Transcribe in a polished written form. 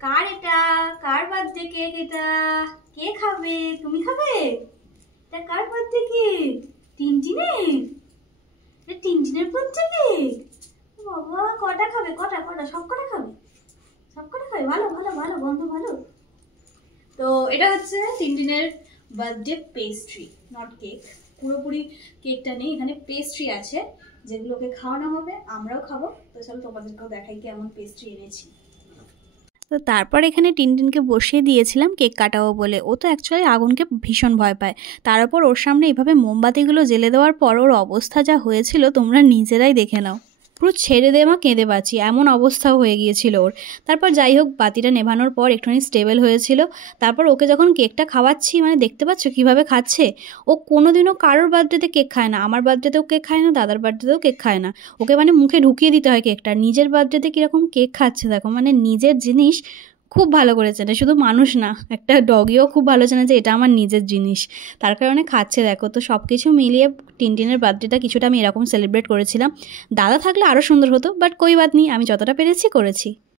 কার এটা? কার birthday cake এটা? কে খাবে? তুমি খাবে? এটা কার বার্থডে কেক? টিনটিনের? এটা টিনটিনের বার্থডে কেক? বাবা, কটা খাবে? কটা কটা? সব কটা খাবে? সব কটা খাবে? ভালো ভালো ভালো, বন্ধু ভালো। তো এটা হচ্ছে টিনটিনের বার্থডে পেস্ট্রি, নট কেক। পুরোপুরি কেকটা নেই, এখানে পেস্ট্রি আছে যেগুলোকে খাওয়ানো হবে, আমরাও খাবো। তো চলো তোমাদেরকেও দেখাই কেমন পেস্ট্রি এনেছি। তো তারপর এখানে টিনটিনকে বসিয়ে দিয়েছিলাম কেক কাটাবো বলে। ও তো অ্যাকচুয়ালি আগুনকে ভীষণ ভয় পায়। তার উপর ওর সামনে এইভাবে মোমবাতিগুলো জ্বেলে দেওয়ার পর ওর অবস্থা যা হয়েছিল তোমরা নিজেরাই দেখে নাও। পুরো ছেড়ে দে মা, কেঁদে বাঁচি এমন অবস্থাও হয়ে গিয়েছিল ওর। তারপর যাই হোক, বাতিটা নেভানোর পর একটুখানি স্টেবল হয়েছিল। তারপর ওকে যখন কেকটা খাওয়াচ্ছি, মানে দেখতে পাচ্ছ কীভাবে খাচ্ছে। ও কোনোদিনও কারোর বার্থডেতে কেক খায় না, আমার বার্থডেতেও কেক খায় না, দাদার বার্থডেতেও কেক খায় না। ওকে মানে মুখে ঢুকিয়ে দিতে হয় কেকটা। নিজের বার্থডেতে কীরকম কেক খাচ্ছে দেখো, মানে নিজের জিনিস খুব ভালো করে চেনে। শুধু মানুষ না, একটা ডগিও খুব ভালো চেনে যে এটা আমার নিজের জিনিস, তার কারণে খাচ্ছে দেখো। তো সব কিছু মিলিয়ে টিনটিনের বার্থডেটা কিছুটা আমি এরকম সেলিব্রেট করেছিলাম। দাদা থাকলে আরও সুন্দর হতো, বাট কই বাত নেই, আমি যতটা পেরেছি করেছি।